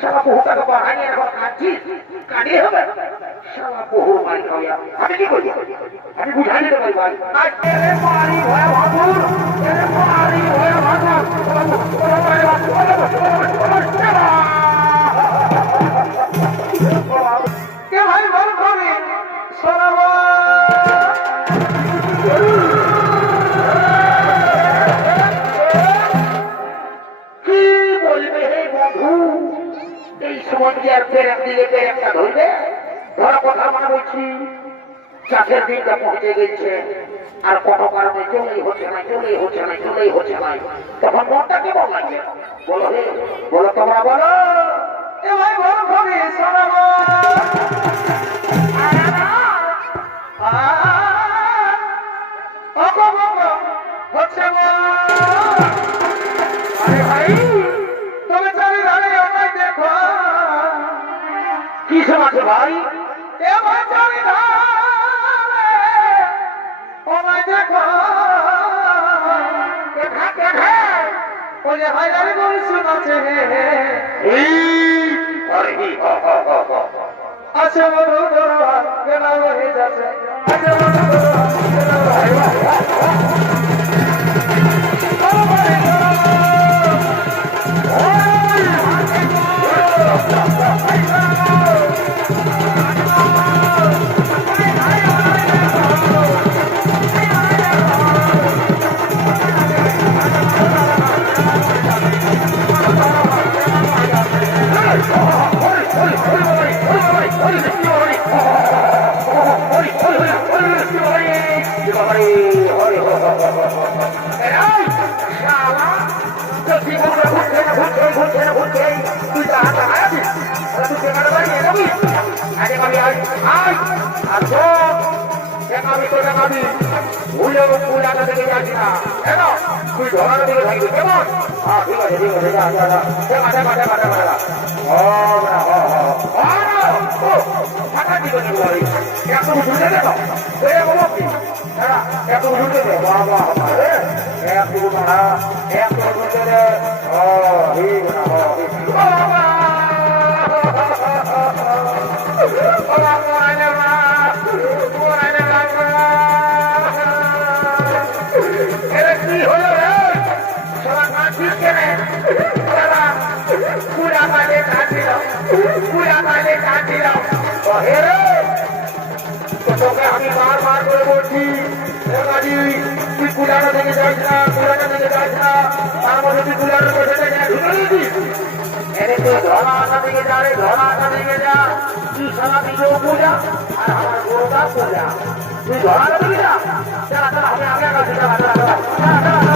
শালা বহু টাকা বাহানি এখন কাঁদছিস কাঁদিয়ে হবে শালা বহু মার খাওয়া আমি কি করি আমি বুঝাই দিতে পারি ভাই মারি ভয় ভাবুর মারি ভয় ভাবুর আর ফের দিলে একটা ধরবে। ধর কথা মানে বলছি, চাষের দিনটা পৌঁছে গেছে। আর কোনো কারণে চলেই হচ্ছে না, চলেই হচ্ছে না, চলেই হচ্ছে না। তখন মনটা কেমন লাগে? বলো হে, বলো তোমরা বলো। এ ভাই, বলো কবি শোনাবো হচ্ছে আরে ভাই। হ আছে হয়ে যাচ্ছে আছে বড় ধরার দিকে থাকবি কেমন হ্যাঁ ঠিক আছে না এত দে তো এ হ্যাঁ এত বুঝতে না এত ঠিক না পুরা মালে কাটিল হে রে তো তোকে আমি বার বার করে বলছি তুই কুলাটা থেকে যাস না কুলাটা থেকে যাস না তার মধ্যে তুই কুলাটা বসে থেকে ঢুকে দিবি এরে তুই ধরাটা থেকে যা রে ধরাটা থেকে যা চালা আমি আগে আগে চালা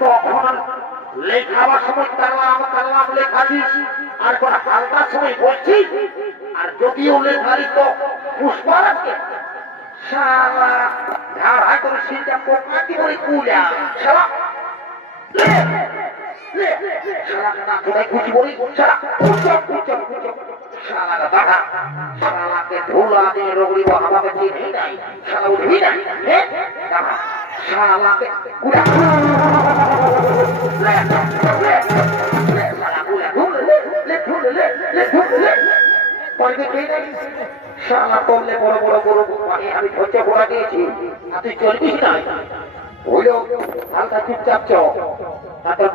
তখন লেখাবার সময় তাল্লাম তাল্লাম লেখালিস আর কোন হালকার সময় বলছি আর যদিও লেখালি তো পুষ্পারাজকে শালা, ধার হাত করে সিলটা পোকা কি বলি কুলা শালা শালা কানা তোরাই কুচি বলি শালা কুচক কুচক কুচক শালা দাদা কুলা কুলা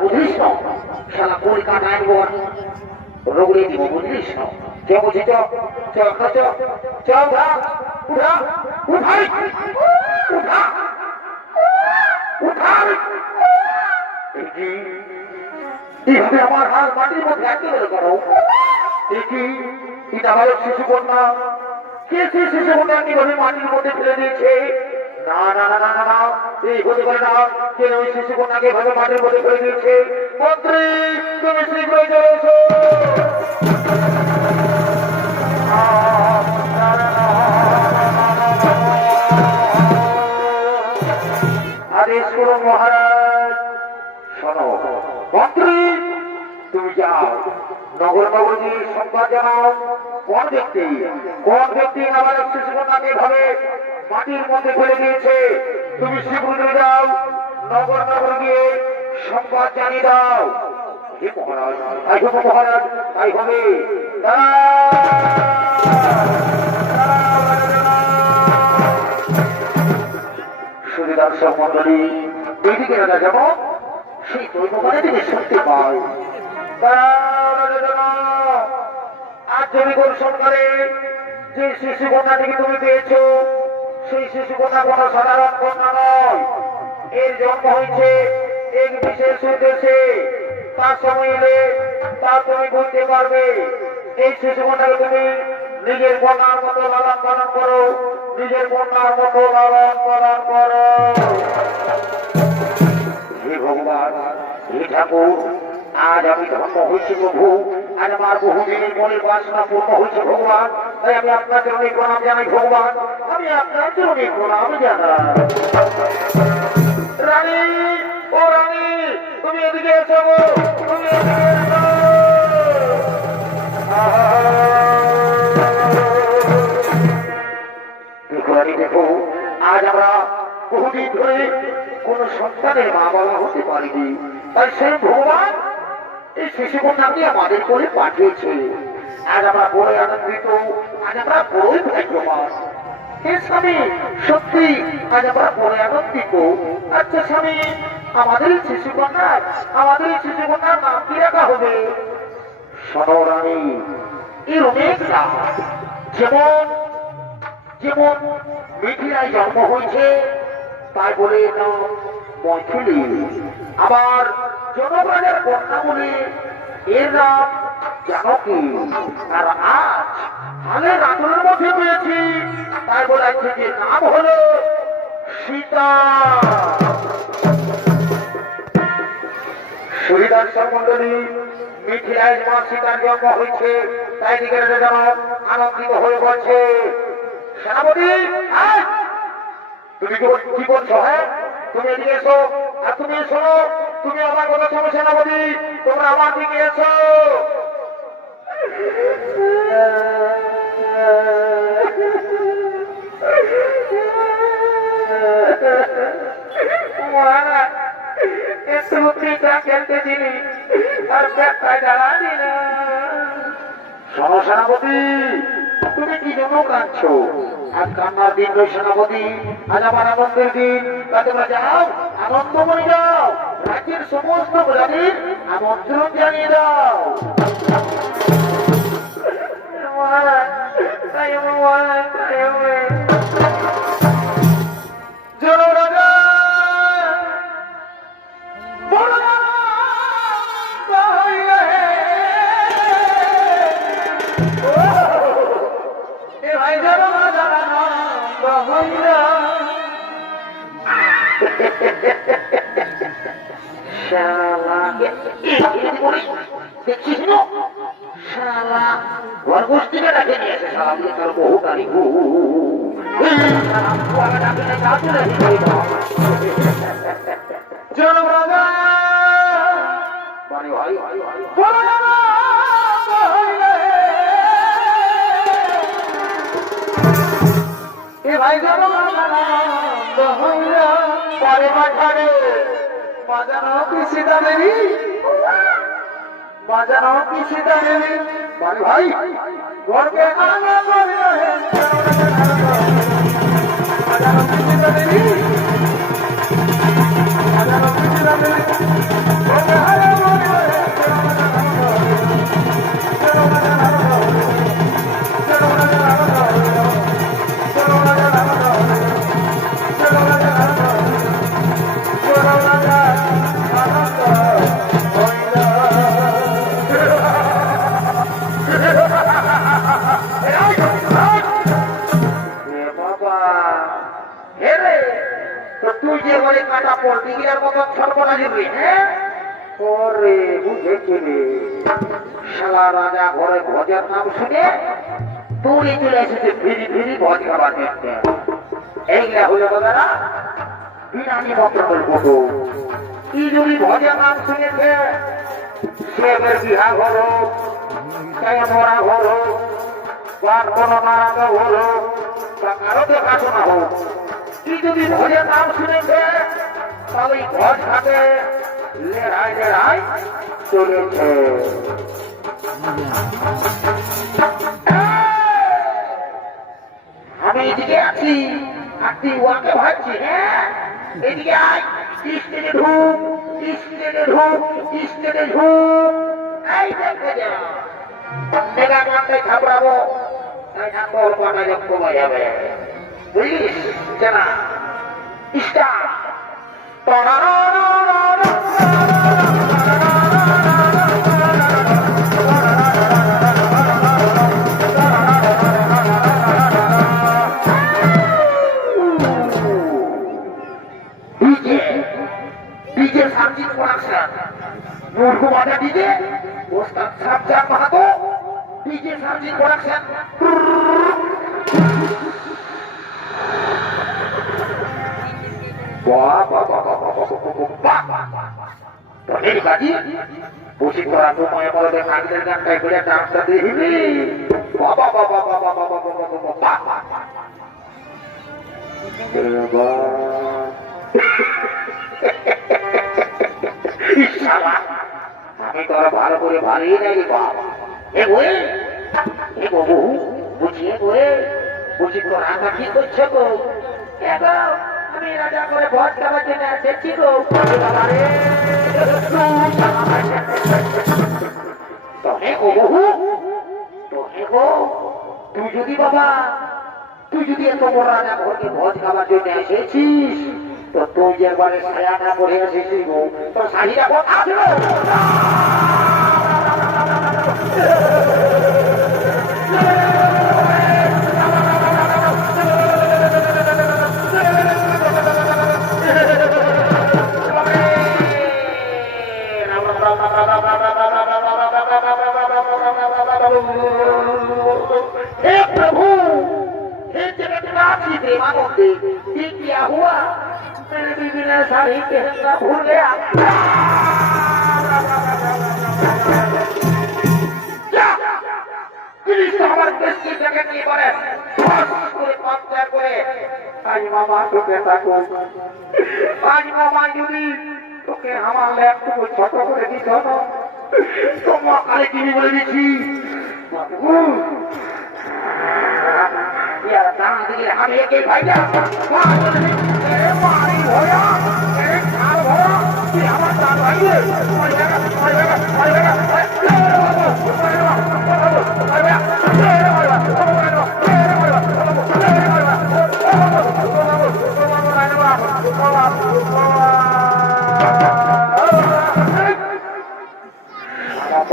বুঝিস না। শালা রোগড়ে দিব বুঝলিস না? চ বুঝি চ চ খা উঠা উঠা, উঠাই। আমার হাত মাটির মধ্যে এটি হলো শিশু কন্যা। কে সে শিশু কন্যা কীভাবে মাটির মধ্যে ফেলে দিয়েছে? না না না না না এই হতে পারে না। কেন ওই শিশু কন্যাকে এভাবে মাটির মধ্যে ফেলে দিয়েছে? মন্ত্রী, তুমি শীঘ্রই চলে মহারাজ, শোনো তুমি যাও। নগর নগরী সংবাদ জানাও কোন ব্যক্তি কোন ব্যক্তি নাবালক শিশু কন্যাকে ভাবে মাটির মধ্যে ফেলে দিয়েছে। তুমি শীঘ্রই যাও, নগর নগর গিয়ে সংবাদ জানিয়ে দাও। মহারাজ তাই হবে তাই হবে। দর্শন তুমি পেয়েছ সেই শিশু কন্যা কোনো সাধারণ এর জন্ম হয়েছে এক বিশেষ উদ্দেশ্যে তার সময় এলে তা তুমি বুঝতে পারবে এই শিশু কন্যাকে তুমি নিজের কন্যার মতো লালন পালন করো। নিজের কন্যার মতো লালন পালন করো। হে ভগবান, হে ঠাকুর, আজ আমি ধর্ম হয়েছি প্রভু, আজ আমার বহুদিনের মনের বাসনা পূর্ণ হয়েছে ভগবান, তাই আমি আপনার চরণে প্রণাম জানাই ভগবান। আমি আপনার চরণে প্রণাম জানাই। রানী, ও রানী, তুমি এদিকে এসো তুমি এদিকে এসো। দেখো, আজ আমরা বহুদিন ধরে কোন সন্তানের মা বাবা হতে পারিনি। তাই সেই ভগবান এই শিশু কন্যাকে আমাদের করে পাঠিয়েছে। আজ আমরা বড় আনন্দিত, আজ আমরা বড়ই ভাগ্যবান। স্বামী, সত্যি আজ আমরা আনন্দিত। আচ্ছা স্বামী, আমাদের শিশু আমাদের শিশু কন্যার নাম কি রাখা হবে? সনরানী এর অনেক যেমন যেমন মিথিলায় জন্ম হয়েছে, তাই বলে নাম মৈথিলি আবার জনগণের কন্যা বলে এর নাম জানকী। আর আজ হালে রাতুলের মধ্যে পেয়েছি তাই বলে আজকে নাম হলো সীতা। সুবিধার্থ মন্ডলী মিথিলায় মা সীতার জন্ম হয়েছে, তাই দিকে আনন্দিত হয়ে পড়ছে। সেনাপতি আয়! তুমি কি করছ হ্যাঁ? তুমি এদিকে এসো। আর তুমি শোনো, তুমি আমার কথা শোনো, সেনাপতি। তোমরা আমার দিকে এসো। খেলতেছিলি আর দাঁড়া দিল শোনো, সেনাপতি। তুমি কি জন্য কাঁদছো আজ কান্নার দিন রই সেনাপতি আজ আমার আনন্দের দিন তা তোমরা যাও আনন্দময় যাও রাজ্যের সমস্ত প্রাণীর আমন্ত্রণ জানিয়ে দাও জনরাজা বাজানো কি সীতা দেবী বাজানো কি সীতা দেবী বাড়ি ভাই ঘরকে আনা করি রহে বাজানো পড়বি গিলার মতো ছলপনা দিবি? হ্যাঁ? ওরে বুঝেছি রে শালা রাজা ঘরে ভোজের নাম শুনে তুই চলে এসেছে ফিরি ফিরি ভোজ খাবার দেখতে। এইগুলা হলো দাদারা বিরানি মতো বলব কি যদি ভোজের নাম শুনেছে? সে বিহা হলো তাই মরা হলো বা কোনো নারাজ হলো বা কারও দেখাশোনা হোক কি যদি ভোজের নাম শুনেছে? এই ভোজ খাতে লেড়াই লেড়াই চলেছে আমি এদিকে আছি আর তুই ওয়াকে ভাবছি হ্যাঁ এদিকে আয় স্টেজে ঢুক স্টেজে ঢুক স্টেজে ঢুক এই দেখে যা মেগা গানটাই যোগ কমে যাবে বুঝলিস জানা star Wah, wah, wah, wah. Jadi lagi pusing orang tuh mau yang mau dengan dengan kayak gue yang tadi ini. Bapa bapa bapa bapa bapa bapa bapa. Kenapa? Salah. আমি তো ভালো করে ভালোই নাকি বাবা এ বই এ বাবু বুঝিয়ে বই বুঝি তো রান্না কি করছে গো এ গো আমি রাজা করে ভোজ খাবার জন্য এসেছি গো। তবে ও বহু তবে গো। তুই যদি বাবা, তুই যদি এত বড় রাজা ঘরকে ভোজ খাবার জন্য এসেছিস, তো তুই একবারে সায়া না পরে এসেছিস গো দেখি জানো তোমার আরে কি বলে দিছি यार दान दिए हम एक ही भैया मार ए मारी भैया ए चार भैया ये हमारा चार भैया ओए बेटा ओए बेटा ओए बेटा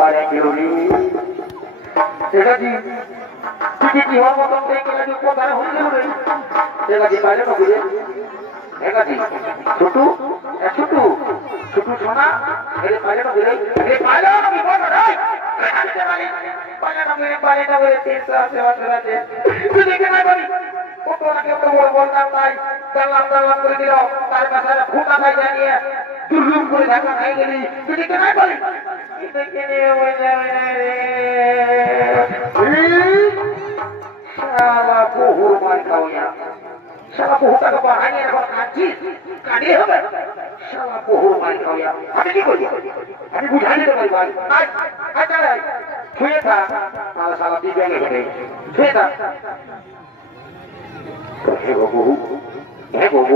পারে বিউরি সেটা কি? তুমি কি হব তোমাকে কি লাগে উপকার হইলে তার পাশে খুঁটা নাই জানিয়ে দুর্লুম করে ঢাকা খাই গেলি। তুই দেখে নাই বলি? সারা বহু মান খাওয়া সারা বহু টাকা বাহানি এখন আছি কানে হবে সারা বহু মান খাওয়া আমি কি করি আমি বুঝাই দিতে পারি ভাই আচ্ছা শুয়ে থাক সারা দিব্যাঙ্গ হয়ে শুয়ে থাক। বহু ভয়া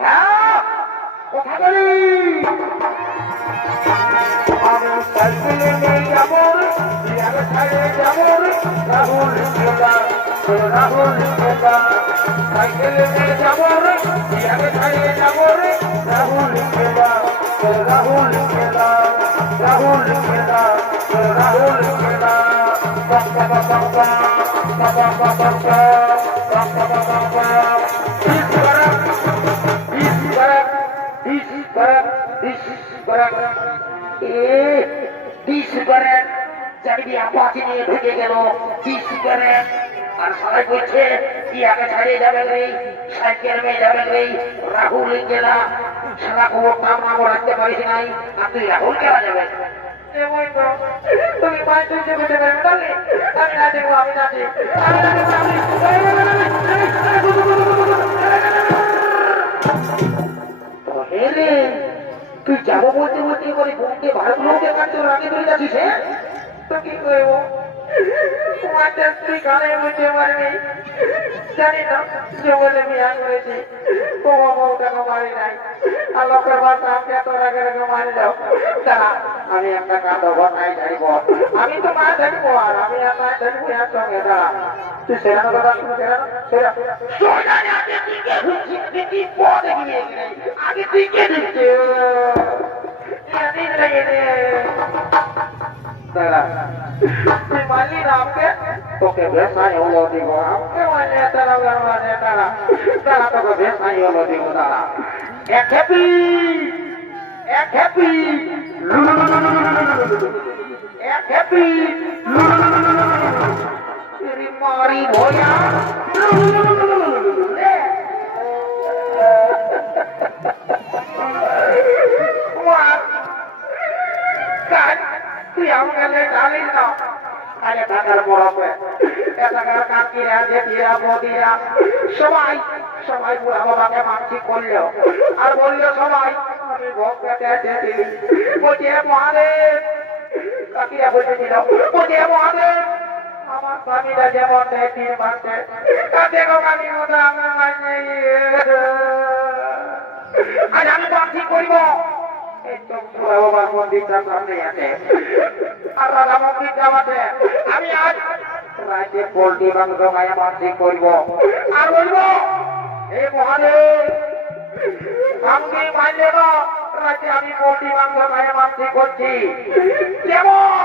রে। হ্যাঁ ইস করা ইস করা ইস করা এ বিশ করে চারিদি আপাতি নিয়ে ঢুকে গেল বিশ করে আর সবাই বলছে কি আগে ছাড়িয়ে যাবে রে সাইকেল মেয়ে যাবে রে রাহুল গেলা সারা খবর নাম নাম রাখতে পারিস নাই আর তুই রাহুল পারবে আমি না দেখব আমি না দেখব আমি না দেখব রে তুই যাব বলতে বলতে করে বোনকে ভারত লোকের কাছে রাগে ধরে যাচ্ছিস হ্যাঁ? তো কি করব? জানি না যে বলে বিয়া মারি নাই। রাগে মারি যাও দাঁড়া আমি একটা কাঁদো ঘটনায় ছাড়িব আমি তো মা ছাড়িব আর আমি আর এর সঙ্গে দাঁড়া। আগে দিকে ভেসাই হলো দিব আমাকে মানে তারা মানে তারা। তারা তোকে ভেসাই হলো দিব দাঁড়া। এক হ্যাপি। সবাই সবাই বুড়া বাবাকে মানসিক করল আর বলল সবাই, আমি ভোগ পেতে বলছে মহাদেব। কাকিরা বলছে মহাদেব। আমার স্বামীরা যেমন দেয় তীর মারতে তাতে আমি মতো আমার মানে আজ আমি করিব? তো মন্দির যাওয়াতে আমি আজ রাজ্যে পোল্ট্রি মাংস খাইয়া মানসিক করব। আর বলব এই মহাদেব আমি মানলে রাজ্যে আমি পোল্ট্রি মাংস খাইয়া মানসিক করছি। যেমন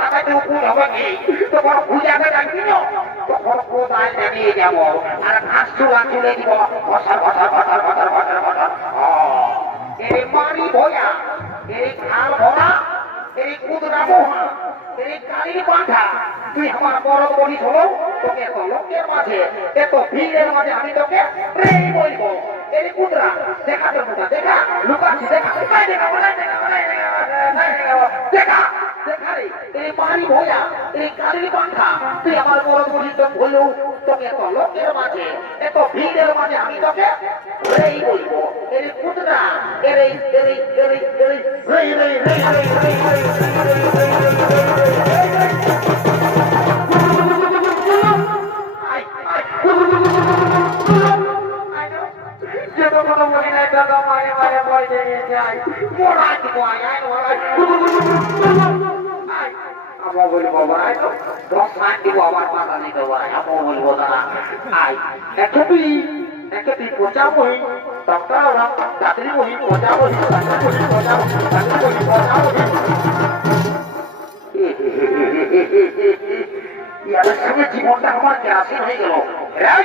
মাথাটা যে উকুন হবে কি তখন পূজাকে ডাকবি না তখন কোথায় জানিয়ে যাব আর ঘাস চুলা তুলে দিব ঘষার ঘষার ঘষার ঘষার ঘষার ঘষার এই মারি ভয়া এই খাল ভরা এই কুদরা মোহা এই কালির পাঠা তুই আমার বড় বলিস হলো তোকে এত লোকের মাঝে এত ভিড়ের মাঝে আমি তোকে প্রেম বলব এই কুদরা দেখা তোর দেখা লুকাচ্ছি দেখা দেখা দেখা দেখা দেখা রে এই মারি ভয়া এই কালির পাঠা তুই আমার বড় বলিস হলেও তোকে এত লোকের মাঝে এত ভিড়ের মাঝে আমি তোকে প্রেম বলব এই কুদরা এর এই এর এই এর এই এর এই রে রে রে রে রে আমো বলব বড়াই দশ লাখ দিব আমার পাতা নিতে বড়াই আমো বলব দাদা আই একটা তুই একটা তুই পচা বই তক্তারা যাত্রী বহি মজা বহি যাত্রী বহি মজা যাত্রী বহি মজা বহি ইয়াদের সঙ্গে জীবনটা আমার কেরাসিন হয়ে গেল এই!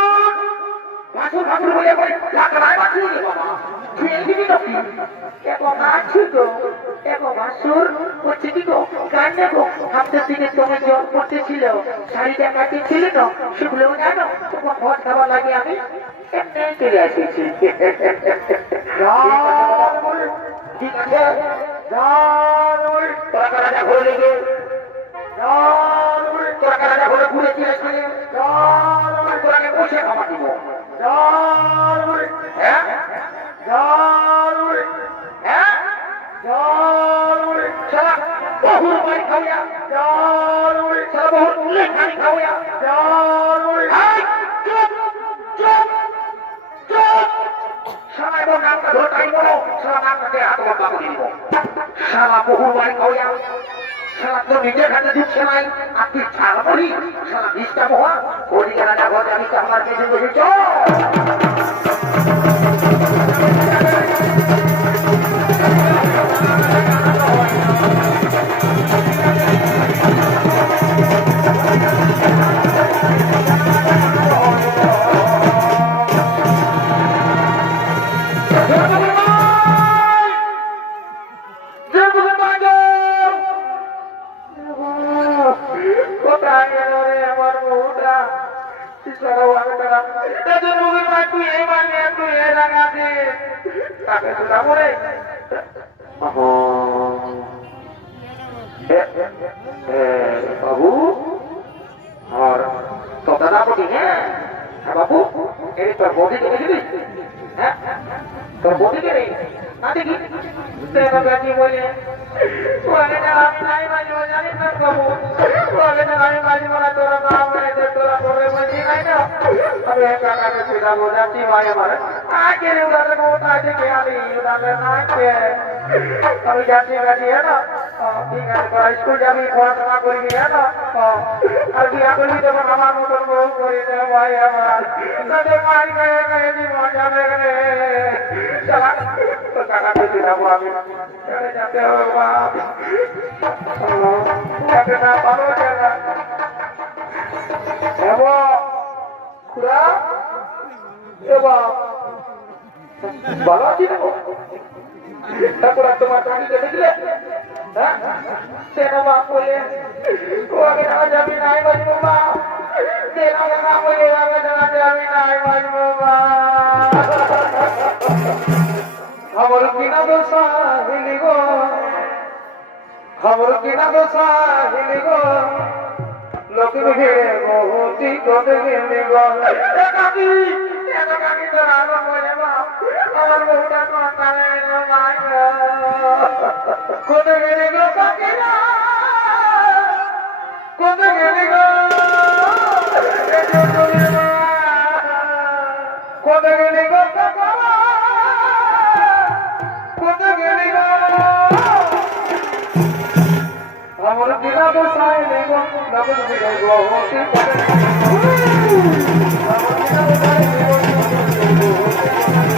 ভাসুর ভাসুর বলে বলে ভাসুর রে বাবা তুই দিবি নাকি এগো ভাসুর গো এগো ভাসুর হচ্ছে কি গো? গান গো হাতের দিকে তোমার জল পড়তেছিল শাড়িটা কাটিয়েছিলে না সেগুলো জানো তোমার ঘর খাবার লাগে আমি এমনি চলে এসেছি। ঠিক আছে? তোরা কারা ঘরে লেগে তোরা কারা যা ঘরে ফিরে শুনে তোরাকে বসে খাওয়া খাওয়া দিব। শালা বহুর বাড়ি খাওয়া শালা তো নিজের হাতে দিচ্ছে নাই। আমি আমার এদের মুখের মা তুই এই মানে তুই এই রাঙাতে তাকে তো বলে বাবু আর তো দাদা বলি হ্যাঁ হ্যাঁ বাবু এই তোর বৌদি কে দেখবি হ্যাঁ তোর বৌদি কে রে না দেখি বলে আমি যাচ্ছি গাছি হ্যাঁ না ঠিক আছে স্কুল যাবি পড়াশোনা করবি হ্যাঁ না আর বিয়া করবি তখন আমার মতন বউ করি দে ভাই আমার তাদের তো টাকা পেতে যাব আমি যেতে যাতে না পারো খুড়া এ বাপ ভালো আছি না তারপর তোমার টাকিকে দেখলে তেনা বাপ বলে ওকে না যাবি নাই বাজবো মা তেনা না বলে ওকে না যাবি নাই বাজবো মা আমার কিনা দোষা হিলি গো? আমার কিনা দোষা হিলি গো? লোকের ভিড়ে বহুতি কতে গেলে গো। কাকি কাকি তোর আমার বলে আমার বউটা কথা কতে গেলে গো কাকি না কতে গেলে গো? কতে গেলে গো কাকা? আমার বিনা দোষায় নেব নগদ বিনা গোহতি আমার বিনা দোষায় নেব নগদ বিনা গোহতি